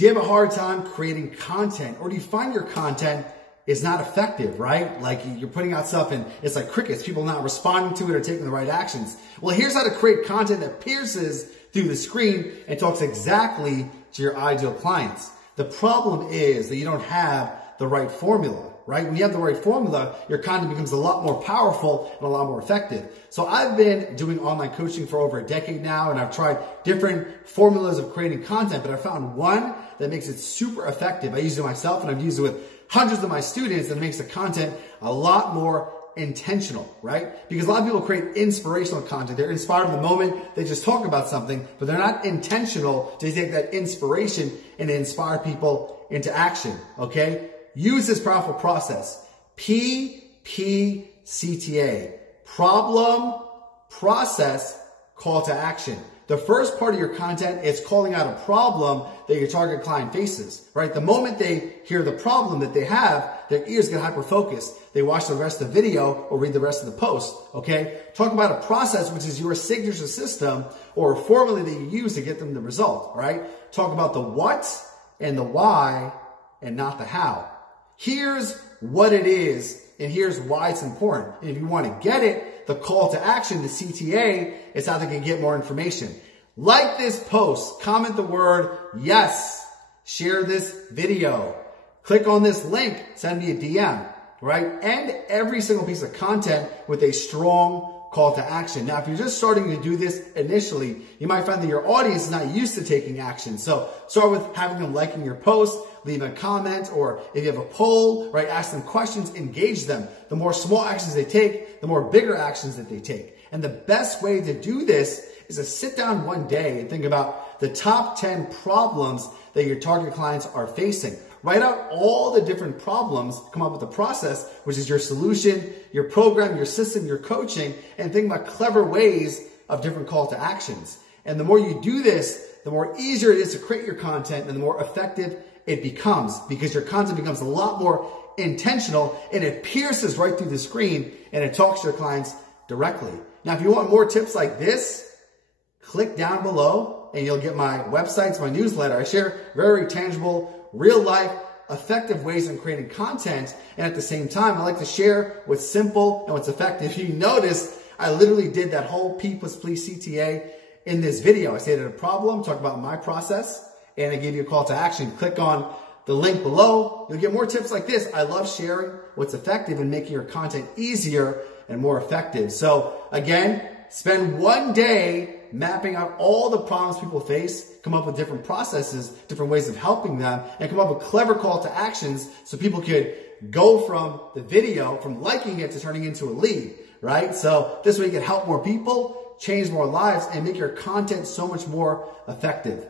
Do you have a hard time creating content, or do you find your content is not effective, right? Like you're putting out stuff and it's like crickets, people not responding to it or taking the right actions. Well, here's how to create content that pierces through the screen and talks exactly to your ideal clients. The problem is that you don't have the right formula, right? When you have the right formula, your content becomes a lot more powerful and a lot more effective. So I've been doing online coaching for over a decade now, and I've tried different formulas of creating content, but I found one that makes it super effective. I use it myself, and I've used it with hundreds of my students, and it makes the content a lot more intentional, right? Because a lot of people create inspirational content. They're inspired in the moment. They just talk about something, but they're not intentional to take that inspiration and inspire people into action, okay? Use this powerful process. PPCTA. Problem, process, call to action. The first part of your content is calling out a problem that your target client faces, right? The moment they hear the problem that they have, their ears get hyper-focused. They watch the rest of the video or read the rest of the post, okay? Talk about a process, which is your signature system or a formula that you use to get them the result, right? Talk about the what and the why and not the how. Here's what it is and here's why it's important. And if you want to get it, the call to action, the CTA, is how they can get more information. Like this post, comment the word yes, share this video, click on this link, send me a DM, right? End every single piece of content with a strong call to action. Now, if you're just starting to do this initially, you might find that your audience is not used to taking action. So start with having them liking your post, leave a comment, or if you have a poll, right, ask them questions, engage them. The more small actions they take, the more bigger actions that they take. And the best way to do this is to sit down one day and think about the top 10 problems that your target clients are facing. Write out all the different problems, come up with a process, which is your solution, your program, your system, your coaching, and think about clever ways of different call to actions. And the more you do this, the more easier it is to create your content and the more effective it becomes, because your content becomes a lot more intentional and it pierces right through the screen and it talks to your clients directly. Now, if you want more tips like this, click down below and you'll get my websites, my newsletter. I share very tangible, real life, effective ways in creating content. And at the same time, I like to share what's simple and what's effective. If you notice, I literally did that whole P plus please CTA in this video. I stated a problem, talk about my process, and I gave you a call to action. Click on the link below. You'll get more tips like this. I love sharing what's effective and making your content easier and more effective. So again, spend one day mapping out all the problems people face, come up with different processes, different ways of helping them, and come up with clever call to actions so people could go from the video, from liking it to turning into a lead, right? So this way you can help more people, change more lives, and make your content so much more effective.